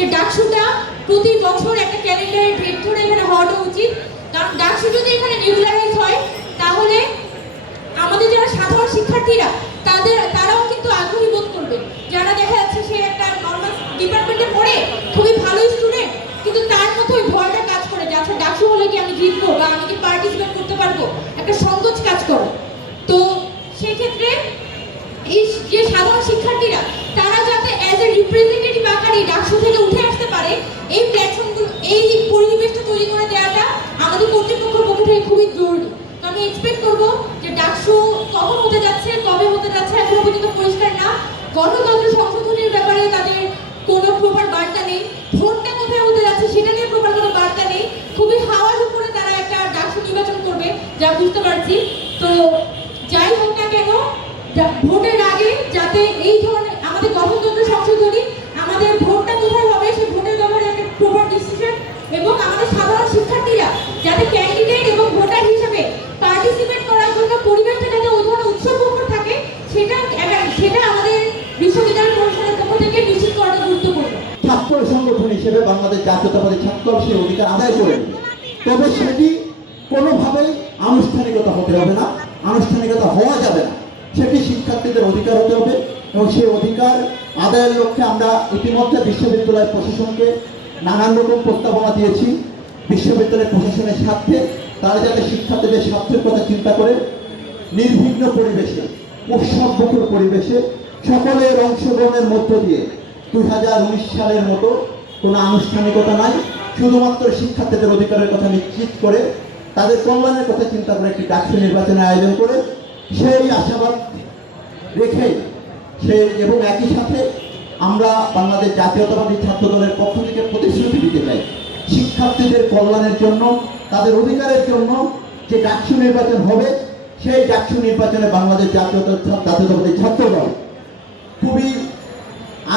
যে ডাকসুটা প্রতি বছর একটা ক্যালেন্ডারে ডেট ধরে এখানে হওয়াটা উচিত। কারণ ডাকসু যদি এখানে রেগুলারাইজ হয় তাহলে আমাদের যারা সাধারণ শিক্ষার্থীরা তারাও কিন্তু আগ্রহী বোধ করবে। যারা দেখা যাচ্ছে সে একটা নর্মাল ডিপার্টমেন্টে পড়ে, খুবই ভালো স্টুডেন্ট, কিন্তু তার মধ্যে ওই ভয়টা কাজ করে যে আচ্ছা ডাকসু হলে কি আমি জিতবো বা আমি কি পার্টিসিপেট করতে পারবো, একটা সংকোচ কাজ করে। তো সেক্ষেত্রে এই যে সাধারণ শিক্ষার্থীরা তারা যাতে অ্যাজ এ রিপ্রেজেন্টেটিভ আকারে ডাকসু থেকে উঠে আসতে পারে, এই প্ল্যাটফর্মগুলো, এই পরিবেশটা তৈরি করে দেওয়াটা আমাদের কর্তৃপক্ষের পক্ষ থেকে খুবই জরুরি। তো আমি এক্সপেক্ট করবো যে ডাকসু কখন হতে যাচ্ছে, কবে হতে যাচ্ছে এখনো পর্যন্ত পরিষ্কার না। গণতন্ত্র সংশোধনের ব্যাপারে তাদের কোনো প্রপার বার্তা নেই, ভোটটা কোথায় হতে যাচ্ছে সেটা নিয়ে প্রপার কোনো বার্তা নেই। খুবই হাওয়ার উপরে তারা একটা ডাকসু নির্বাচন করবে যা বুঝতে পারছি। তো যাই হোক না কেন, ভোটের আগে যাতে এই ধরনের আমাদের গণতন্ত্র সংশোধনী, আমাদের ভোটটা কোথায় হবে সেই ভোটের ব্যাপারে একটা প্রপার ডিসিশন, এবং আমাদের সাধারণ শিক্ষার্থীরা যাতে ক্যান্ডিডেট এবং ভোটার হিসেবে পার্টিসিপেট করার জন্য পরিবেশটা যাতে ওই ধরনের উৎসবমুখর থাকে, সেটা আমাদের বিশ্ববিদ্যালয় পরিষদের পক্ষ থেকে নিশ্চিত করাটা গুরুত্বপূর্ণ। ছাত্র সংগঠন হিসেবে বাংলাদেশ জাতীয়তাবাদী ছাত্র সেই অধিকার আদায় করে নেবে, তবে সেটি কোনোভাবেই আনুষ্ঠানিকতা হতে হবে না, আনুষ্ঠানিকতা হওয়া যাবে না। সেটি শিক্ষার্থীদের অধিকার হতে হবে এবং সেই অধিকার আদায়ের লক্ষ্যে আমরা ইতিমধ্যে বিশ্ববিদ্যালয় প্রশাসনকে নানান রকম প্রস্তাবনা দিয়েছি। বিশ্ববিদ্যালয় প্রশাসনের স্বার্থে তারা যাতে শিক্ষার্থীদের স্বার্থের কথা চিন্তা করে নির্বিঘ্ন পরিবেশে, উৎসবমুখর পরিবেশে সকলের অংশগ্রহণের মধ্য দিয়ে 2019 সালের মতো কোনো আনুষ্ঠানিকতা নাই, শুধুমাত্র শিক্ষার্থীদের অধিকারের কথা নিশ্চিত করে তাদের কল্যাণের কথা চিন্তা করে একটি ডাকসু নির্বাচনের আয়োজন করে সেই আশাবাদ রেখে এবং একই সাথে আমরা বাংলাদেশ জাতীয়তাবাদী ছাত্র দলের পক্ষ থেকে প্রতিশ্রুতি দিতে চাই শিক্ষার্থীদের কল্যাণের জন্য, তাদের অধিকারের জন্য যে ডাকসু নির্বাচন হবে সেই ডাকসু নির্বাচনে বাংলাদেশ জাতীয়তাবাদী ছাত্র দল খুবই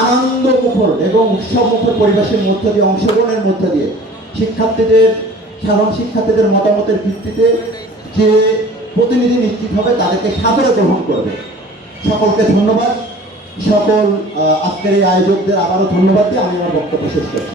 আনন্দমুখর এবং উৎসবমুখর পরিবেশের মধ্য দিয়ে, অংশগ্রহণের মধ্য দিয়ে সাধারণ শিক্ষার্থীদের মতামতের ভিত্তিতে যে প্রতিনিধি নিশ্চিত হবে তাদেরকে সাদরে গ্রহণ করবে। সকলকে ধন্যবাদ, সকল আজকের এই আয়োজকদের আবারও ধন্যবাদ দিয়ে আমি আমার বক্তব্য শেষ করছি।